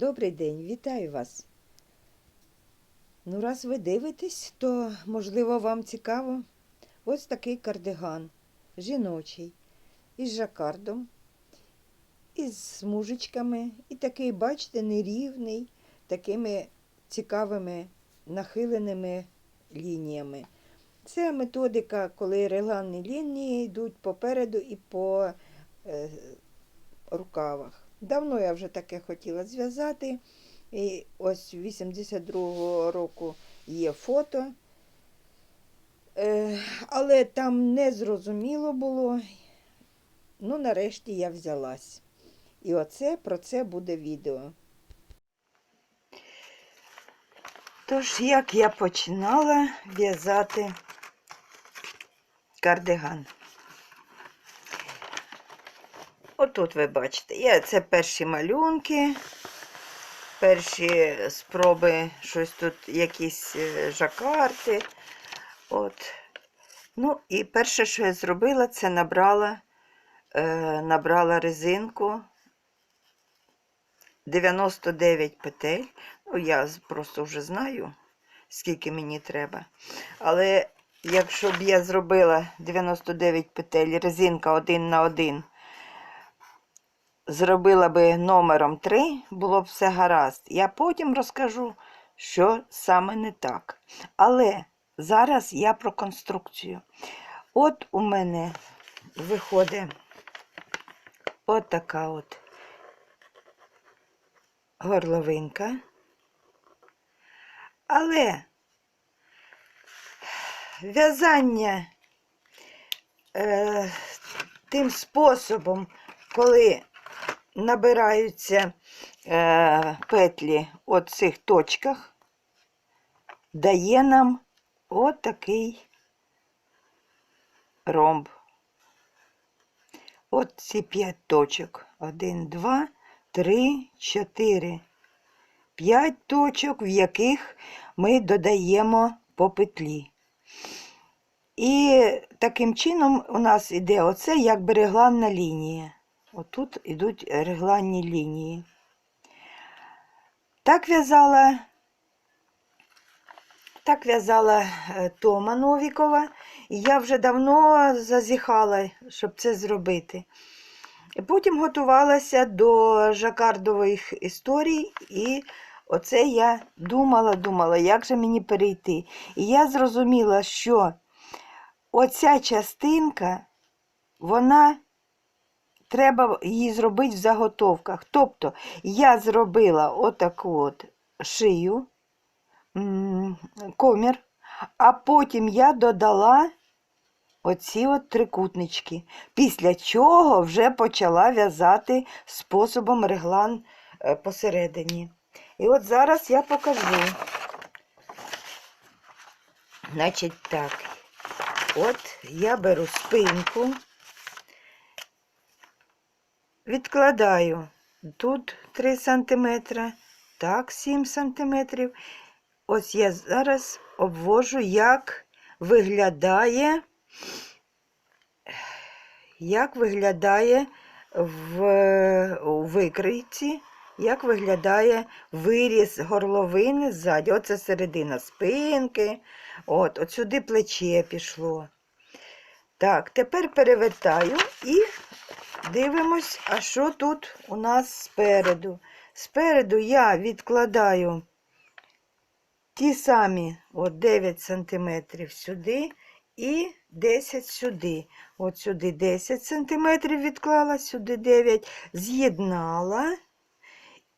Добрий день, вітаю вас. Ну, раз ви дивитесь, то можливо вам цікаво. Ось такий кардиган жіночий, із жакардом, із смужечками. І такий, бачите, нерівний, такими цікавими нахиленими лініями. Це методика, коли регланні лінії йдуть попереду і по е, рукавах. Давно я вже таке хотіла зв'язати. І ось 82-го року є фото. Е, але там не зрозуміло було. Ну, нарешті я взялась. І оце про це буде відео. Тож, як я починала в'язати кардиган. Отут ви бачите, я, це перші малюнки, перші спроби щось тут, якісь е, жакарти. От. Ну, і перше, що я зробила, це набрала, е, набрала резинку 99 петель. Ну, я просто вже знаю, скільки мені треба. Але якщо б я зробила 99 петель, резинка один на один, зробила би номером 3, було б все гаразд. Я потім розкажу, що саме не так. Але зараз я про конструкцію. От у мене виходить от така от горловинка. Але в'язання е, тим способом, коли набираються е, петлі от цих точках, дає нам от такий ромб. От ці п'ять точок. Один, два, три, чотири. П'ять точок, в яких ми додаємо по петлі. І таким чином у нас іде оце якби регланна лінія. Отут йдуть регланні лінії. Так в'язала, так в'язала е, Тома Новікова, і я вже давно зазіхала, щоб це зробити. Потім готувалася до жакардових історій, і оце я думала, думала, як же мені перейти. І я зрозуміла, що оця частинка, вона треба її зробити в заготовках. Тобто я зробила отаку от шию, комір, а потім я додала оці от трикутнички. Після чого вже почала в'язати способом реглан е, посередині. І от зараз я покажу. Значить так, от я беру спинку, відкладаю тут 3 см, так 7 см. Ось я зараз обвожу, як виглядає, як виглядає в у викрійці, як виглядає виріз горловини ззаді. Оце середина спинки. От, от сюди плече пішло. Так, тепер перевертаю і дивимось, а що тут у нас спереду. Спереду я відкладаю ті самі от 9 см сюди і 10 сюди. От сюди 10 см відклала, сюди 9, з'єднала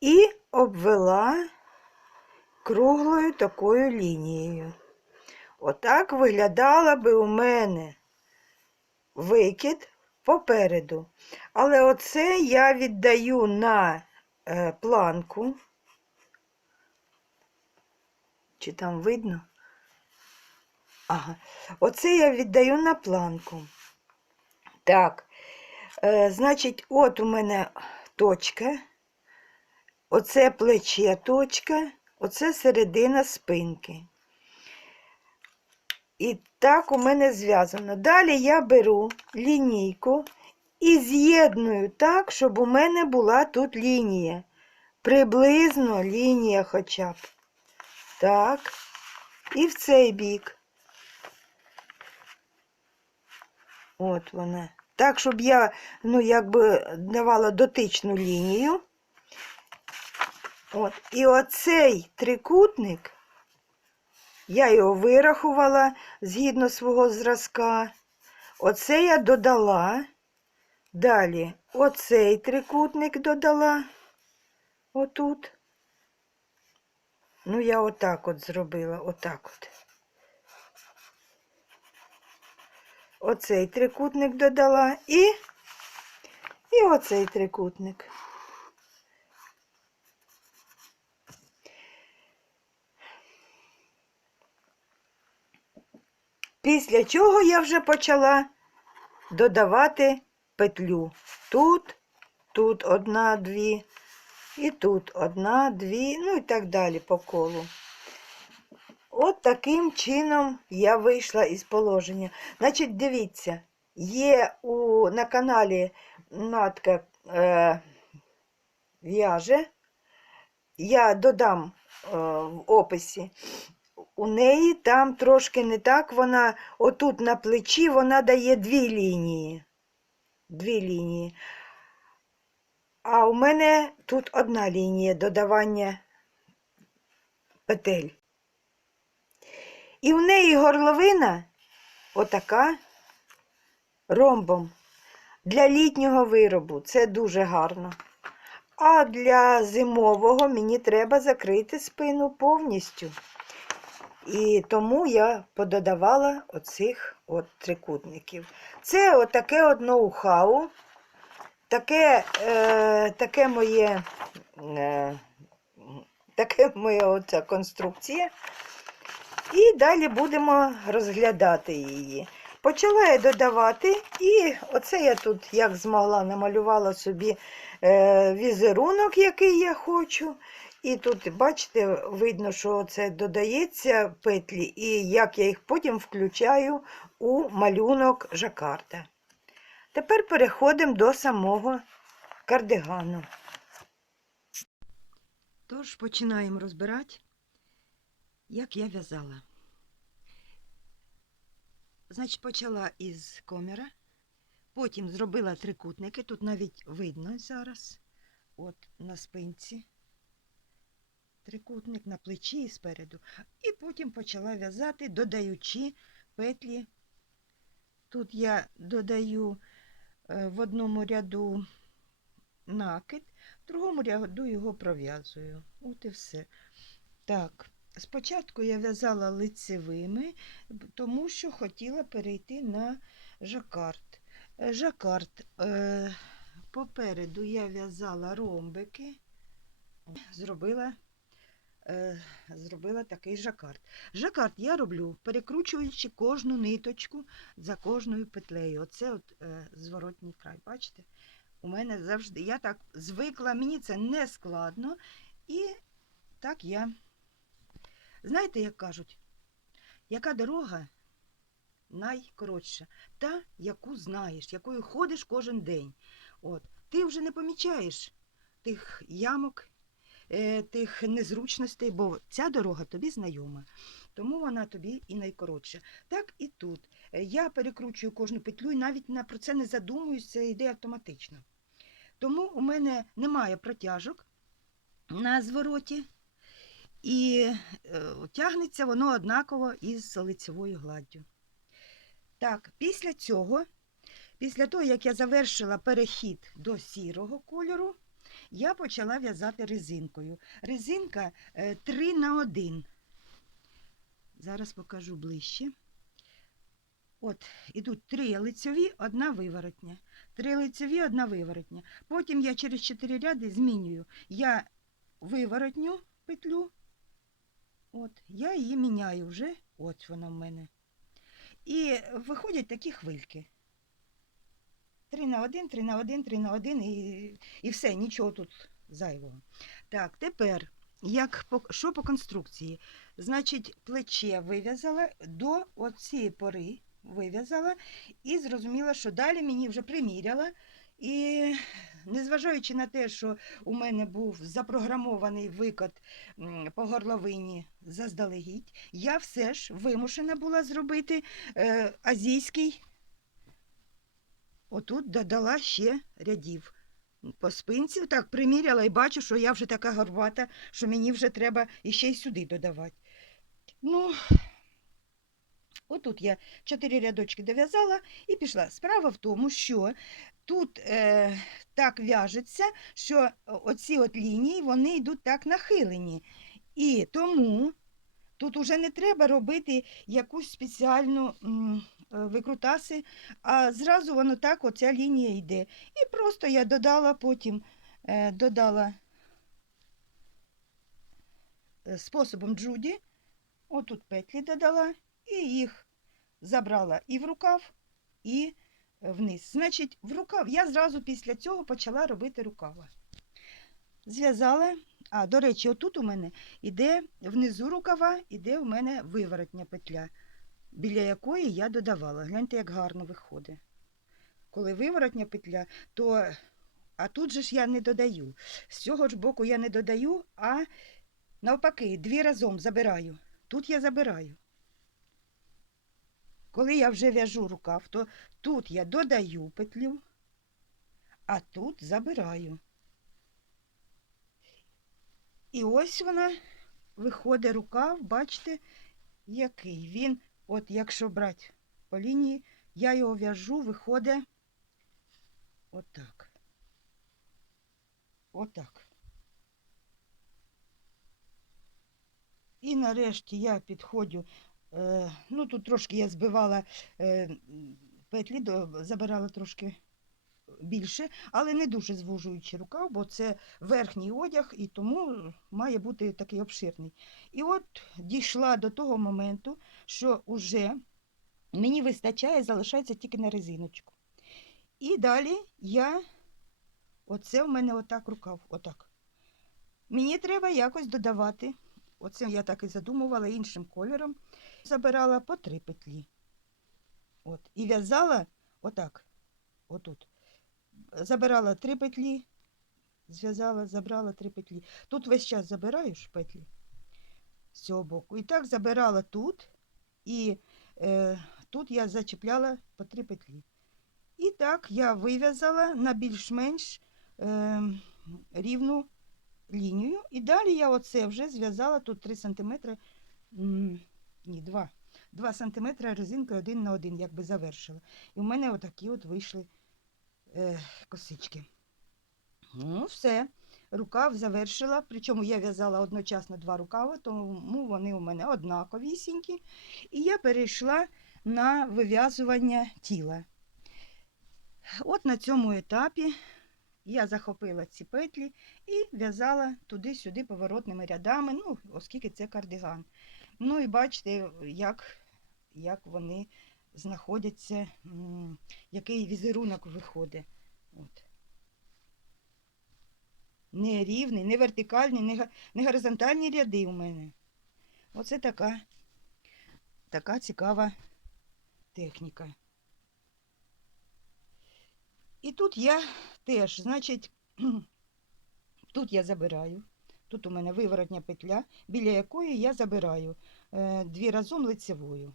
і обвела круглою такою лінією. Отак виглядала би у мене викид попереду. Але оце я віддаю на е, планку. Чи там видно? Ага. Оце я віддаю на планку. Так, е, значить, от у мене точка. Оце плече точка, оце середина спинки. І так у мене зв'язано. Далі я беру лінійку і з'єдную так, щоб у мене була тут лінія. приблизно лінія хоча б. Так. І в цей бік. От вона. Так, щоб я, ну, якби давала дотичну лінію. От. І оцей трикутник, я його вирахувала згідно свого зразка. Оце я додала. Далі оцей трикутник додала. Отут. Ну, я отак от зробила, отак от. Оцей трикутник додала і, і оцей трикутник. Після чого я вже почала додавати петлю. Тут, тут одна, дві, і тут одна, дві, ну і так далі по колу. От таким чином я вийшла із положення. Значить, дивіться, є у, на каналі Натка е, в'яже. Я додам е, в описі. У неї там трошки не так. Вона отут на плечі вона дає дві лінії. Дві лінії. А у мене тут одна лінія додавання петель. І в неї горловина отака ромбом. Для літнього виробу це дуже гарно. А для зимового мені треба закрити спину повністю. І тому я пододавала оцих от трикутників. Це отаке от ноу-хау, таке, е, таке моє, е, таке моя оця конструкція. І далі будемо розглядати її. Почала я додавати, і оце я тут, як змогла, намалювала собі е, візерунок, який я хочу. І тут, бачите, видно, що це додається петлі, і як я їх потім включаю у малюнок жакарда. Тепер переходимо до самого кардигану. Тож починаємо розбирати, як я в'язала. Значить, почала із коміра, потім зробила трикутники, тут навіть видно зараз, от на спинці трикутник на плечі і спереду. І потім почала в'язати, додаючи петлі. Тут я додаю е, в одному ряду накид, в другому ряду його пров'язую. От і все. Так, спочатку я в'язала лицевими, тому що хотіла перейти на жакард. Е, Жакард е, попереду я в'язала ромбики, зробила е, зробила такий жакард. Жакард я роблю, перекручуючи кожну ниточку за кожною петлею. Оце от зворотній край. Бачите? У мене завжди, я так звикла, мені це не складно. І так я. Знаєте, як кажуть, яка дорога найкоротша? Та, яку знаєш, якою ходиш кожен день. От. Ти вже не помічаєш тих ямок е, тих незручностей, бо ця дорога тобі знайома, тому вона тобі і найкоротша. Так і тут. Е, Я перекручую кожну петлю і навіть на, про це не задумуюсь, це йде автоматично. Тому у мене немає протяжок на звороті, і е, тягнеться воно однаково із лицевою гладдю. Так, після цього, після того, як я завершила перехід до сірого кольору, я почала в'язати резинкою. Резинка 3 на 1. Зараз покажу ближче. От, ідуть три лицеві, одна виворотня. Три лицеві, одна виворотня. Потім я через 4 ряди змінюю. Я виворотню петлю, от, я її міняю вже, от вона в мене. І виходять такі хвильки. 3 на 1, 3 на 1, 3 на 1 і, і все, нічого тут зайвого. Так, тепер, як що по конструкції? Значить, плече вив'язала до оцієї пори вив'язала і зрозуміла, що далі мені вже приміряла і незважаючи на те, що у мене був запрограмований викот по горловині заздалегідь, я все ж вимушена була зробити е, азійський. Отут додала ще рядів по спинці. Так, приміряла і бачу, що я вже така горбата, що мені вже треба іще й сюди додавати. Ну, отут я чотири рядочки дов'язала і пішла. Справа в тому, що тут е, так в'яжеться, що оці от лінії вони йдуть так нахилені. І тому тут уже не треба робити якусь спеціальну м, е, викрутаси, а зразу воно так, оця лінія йде. І просто я додала потім, е, додала е, способом Джуді, отут петлі додала, і їх забрала і в рукав, і е, вниз. Значить, в рукав я зразу після цього почала робити рукава. Зв'язала, а, до речі, отут у мене іде внизу рукава, іде у мене виворотня петля, біля якої я додавала. Гляньте, як гарно виходить. Коли виворотня петля, то а тут же ж я не додаю. З цього ж боку я не додаю, а навпаки, дві разом забираю. Тут я забираю. Коли я вже в'яжу рукав, то тут я додаю петлю, а тут забираю. І ось вона виходить рукав, бачите, який він, от якщо брати по лінії, я його в'яжу, виходить отак. Отак. І нарешті я підходжу, ну тут трошки я збивала е, петлі, забирала трошки більше, але не дуже звужуючи рукав, бо це верхній одяг і тому має бути такий обширний. І от дійшла до того моменту, що вже мені вистачає, залишається тільки на резиночку. І далі я, оце в мене отак рукав, отак. Мені треба якось додавати. Оце я так і задумувала іншим кольором. Забирала по три петлі. От. І в'язала отак. Отут. Забирала три петлі, зв'язала, забрала три петлі. Тут весь час забираєш петлі з цього боку. І так забирала тут, і е, тут я зачіпляла по три петлі. І так я вив'язала на більш-менш е, рівну лінію. І далі я оце вже зв'язала тут 3 см, ні, 2. 2 см резинкою один на один, якби завершила. І в мене отакі от вийшли е, косички. Ну, все. Рукав завершила, причому я в'язала одночасно два рукави, тому вони у мене однаковісінькі. І я перейшла на вив'язування тіла. От на цьому етапі я захопила ці петлі і в'язала туди-сюди поворотними рядами, ну, оскільки це кардиган. Ну і бачите, як, як вони знаходяться, який візерунок виходить. От. Не рівний, не вертикальний, не горизонтальні ряди у мене. Оце така, така цікава техніка. І тут я теж, значить, тут я забираю. Тут у мене виворотня петля, біля якої я забираю е, дві разом лицевою.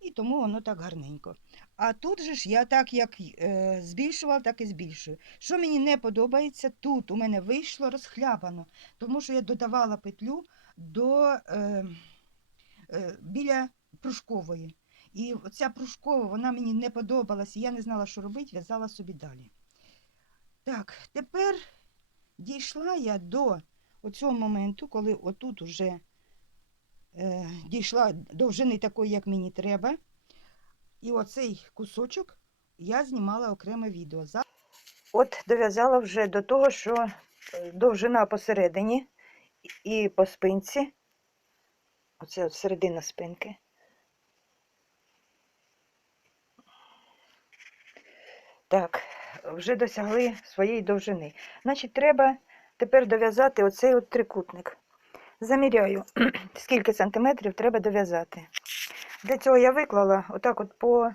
І тому воно так гарненько. А тут же ж я так як е, збільшувала, так і збільшую. Що мені не подобається, тут у мене вийшло розхлябано, тому що я додавала петлю до, е, е, біля пружкової. І ця пружкова, вона мені не подобалась, і я не знала, що робити, в'язала собі далі. Так, тепер дійшла я до оцього моменту, коли отут уже е, дійшла довжини такої, як мені треба. І оцей кусочок я знімала окреме відео. От дов'язала вже до того, що е, довжина посередині і по спинці. Оце от середина спинки. Так, вже досягли своєї довжини. Значить, треба тепер дов'язати оцей от трикутник. Заміряю, скільки сантиметрів треба дов'язати. Для цього я виклала отак от по,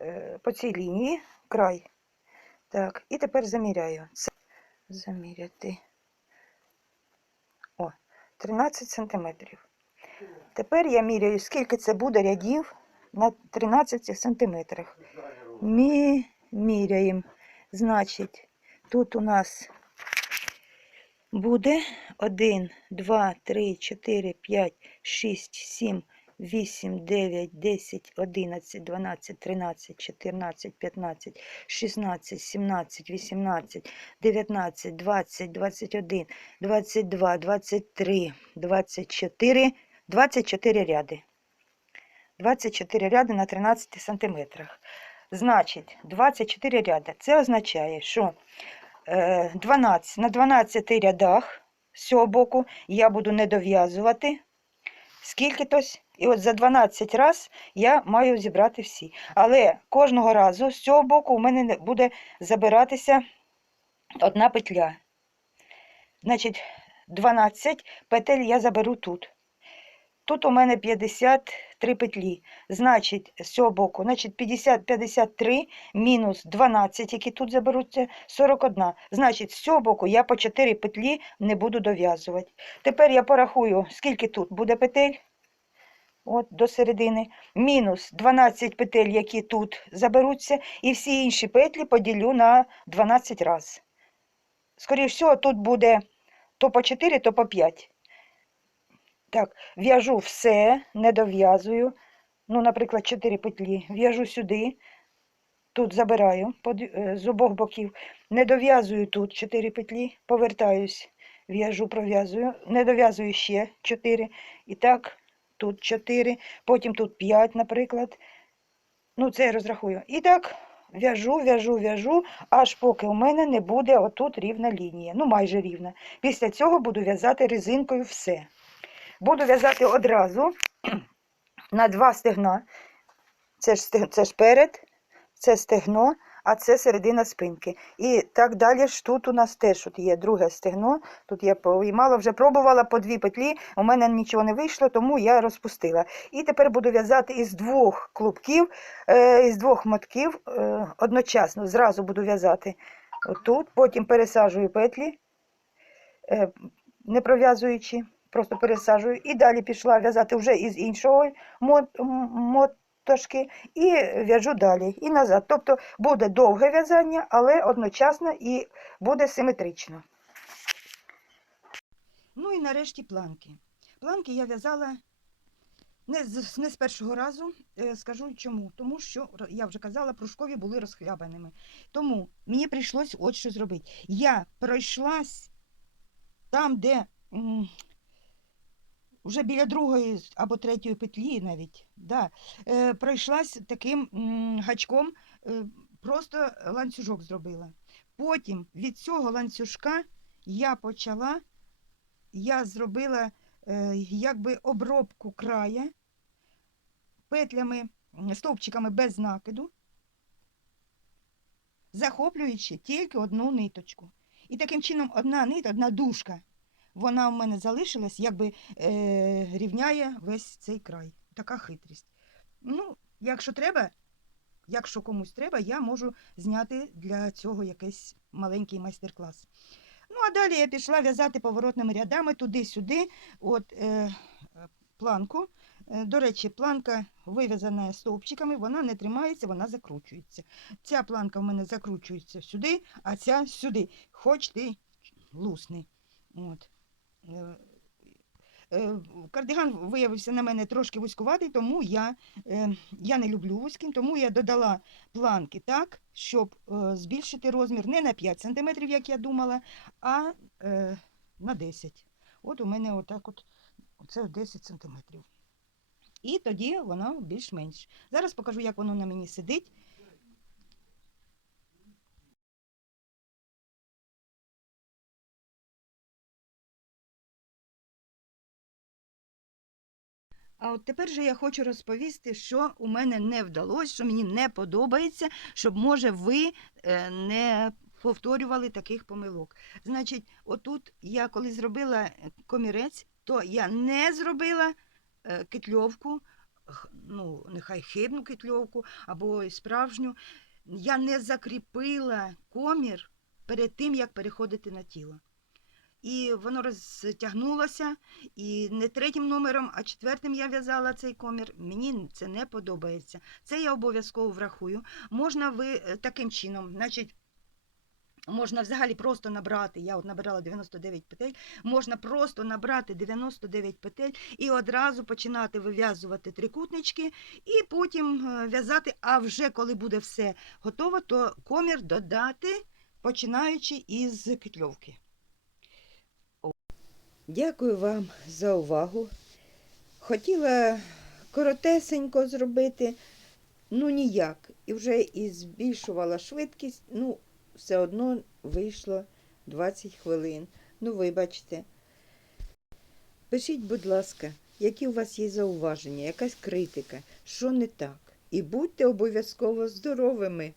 е, по цій лінії край. Так, і тепер заміряю. Це заміряти. О, 13 сантиметрів. Тепер я міряю, скільки це буде рядів на 13 сантиметрах. Мі... Міряємо. Значить, тут у нас буде 1, 2, 3, 4, 5, 6, 7, 8, 9, 10, 11, 12, 13, 14, 15, 16, 17, 18, 19, 20, 21, 22, 23, 24, 24 ряди. 24 ряди на 13 сантиметрах. Значить, 24 ряди. Це означає, що 12, на 12 рядах з цього боку я буду не дов'язувати скільки тось. І от за 12 раз я маю зібрати всі. Але кожного разу з цього боку у мене буде забиратися одна петля. Значить, 12 петель я заберу тут. Тут у мене 53 петлі. Значить, з цього боку, значить 50, 53 мінус 12, які тут заберуться, 41. Значить, з цього боку я по 4 петлі не буду дов'язувати. Тепер я порахую, скільки тут буде петель. От до середини, мінус 12 петель, які тут заберуться, і всі інші петлі поділю на 12 раз. Скоріше всього, тут буде то по 4, то по 5. Так, в'яжу все, не дов'язую. Ну, наприклад, 4 петлі. В'яжу сюди, тут забираю е, з обох боків. Не дов'язую тут 4 петлі, повертаюсь, в'яжу, пров'язую. Не дов'язую ще 4. І так, тут 4, потім тут 5, наприклад. Ну, це я розрахую. І так, в'яжу, в'яжу, в'яжу, аж поки у мене не буде отут рівна лінія. Ну, майже рівна. Після цього буду в'язати резинкою все. Буду в'язати одразу на два стегна. Це ж, це ж перед, це стегно, а це середина спинки. І так далі ж тут у нас теж от є друге стегно. Тут я повиймала, вже пробувала по дві петлі, у мене нічого не вийшло, тому я розпустила. І тепер буду в'язати із двох клубків, е, із двох мотків е, одночасно. Зразу буду в'язати отут, потім пересаджую петлі, е, не пров'язуючи просто пересаджую. І далі пішла в'язати вже із мот, мотошки і в'яжу далі і назад. Тобто буде довге в'язання, але одночасно і буде симетрично. Ну і нарешті планки. Планки я в'язала не з, не з першого разу. Е, Скажу чому. Тому що я вже казала, пружкові були розхлябаними. Тому мені прийшлось от що зробити. Я пройшлась там, де вже біля другої або третьої петлі навіть, да, е, пройшлась таким м, гачком, е, просто ланцюжок зробила. Потім від цього ланцюжка я почала, я зробила е, якби обробку края петлями, стовпчиками без накиду, захоплюючи тільки одну ниточку. І таким чином одна нит, одна дужка, вона в мене залишилась, якби е, рівняє весь цей край. Така хитрість. Ну, якщо треба, якщо комусь треба, я можу зняти для цього якийсь маленький майстер-клас. Ну, а далі я пішла в'язати поворотними рядами туди-сюди, от е, планку. Е, До речі, планка вив'язана стовпчиками, вона не тримається, вона закручується. Ця планка в мене закручується сюди, а ця сюди. Хоч ти лусни. От. Е, е, Кардиган виявився на мене трошки вузькуватий, тому я, е, я не люблю вузьким, тому я додала планки так, щоб збільшити розмір не на 5 см, як я думала, а на 10 От у мене отак от, це 10 см. І тоді воно більш-менш. Зараз покажу, як воно на мені сидить. А от тепер же я хочу розповісти, що у мене не вдалося, що мені не подобається, щоб, може, ви е, не повторювали таких помилок. Значить, отут я коли зробила комірець, то я не зробила е, китльовку, ну, нехай хибну китльовку або справжню. Я не закріпила комір перед тим, як переходити на тіло. І воно розтягнулося, і не третім номером, а четвертим я в'язала цей комір. Мені це не подобається. Це я обов'язково врахую. Можна ви е, таким чином, значить, можна взагалі просто набрати, я от набирала 99 петель, можна просто набрати 99 петель і одразу починати вив'язувати трикутнички, і потім е, в'язати, а вже коли буде все готово, то комір додати, починаючи із петльовки. Дякую вам за увагу. Хотіла коротесенько зробити, ну ніяк. І вже і збільшувала швидкість, ну, все одно вийшло 20 хвилин. Ну, вибачте. Пишіть, будь ласка, які у вас є зауваження, якась критика, що не так. І будьте обов'язково здоровими.